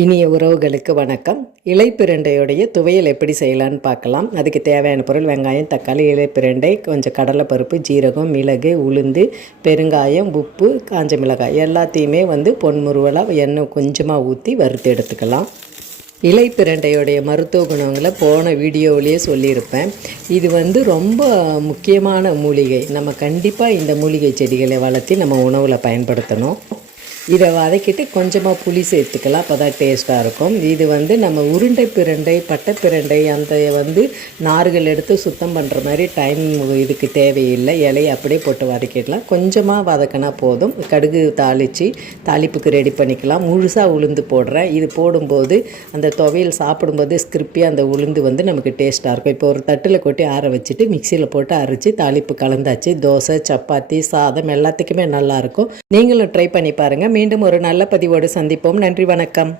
இனிய உறவுகளுக்கு வணக்கம். இலைப்பிரண்டையுடைய துவையல் எப்படி செய்யலான்னு பார்க்கலாம். அதுக்கு தேவையான பொருள் வெங்காயம், தக்காளி, இலைப்பிரண்டை, கொஞ்சம் கடலைப்பருப்பு, ஜீரகம், மிளகு, உளுந்து, பெருங்காயம், உப்பு, காஞ்ச மிளகாய் எல்லாத்தையுமே பொன்முருவலாக எண்ணெய் கொஞ்சமாக ஊற்றி வறுத்து எடுத்துக்கலாம். இலைப்பிரண்டையுடைய மருத்துவ குணங்களை போன வீடியோவிலேயே சொல்லியிருப்பேன். இது ரொம்ப முக்கியமான மூலிகை. நம்ம கண்டிப்பாக இந்த மூலிகை செடிகளை வளர்த்தி நம்ம உணவில் பயன்படுத்தணும். இதை வதக்கிட்டு கொஞ்சமாக புளி சேர்த்துக்கலாம், அப்போ தான் டேஸ்ட்டாக இருக்கும். இது நம்ம உருண்டை பிரண்டை, பட்டை பிரண்டை அந்த நார்கள் எடுத்து சுத்தம் பண்ணுற மாதிரி டைம் இதுக்கு தேவையில்லை. இலையை அப்படியே போட்டு வதக்கிடலாம். கொஞ்சமாக வதக்கினா போதும். கடுகு தாளித்து தாளிப்புக்கு ரெடி பண்ணிக்கலாம். முழுசாக உளுந்து போடுறேன். இது போடும்போது அந்த துவையல் சாப்பிடும்போது ஸ்கிரிப்பியாக அந்த உளுந்து நமக்கு டேஸ்ட்டாக இருக்கும். இப்போ ஒரு தட்டில் கொட்டி ஆற வச்சுட்டு மிக்சியில் போட்டு அரைச்சி தாளிப்பு கலந்தாச்சு. தோசை, சப்பாத்தி, சாதம் எல்லாத்துக்குமே நல்லாயிருக்கும். நீங்களும் ட்ரை பண்ணி பாருங்கள். மீண்டும் ஒரு நல்ல பதிவோடு சந்திப்போம். நன்றி, வணக்கம்.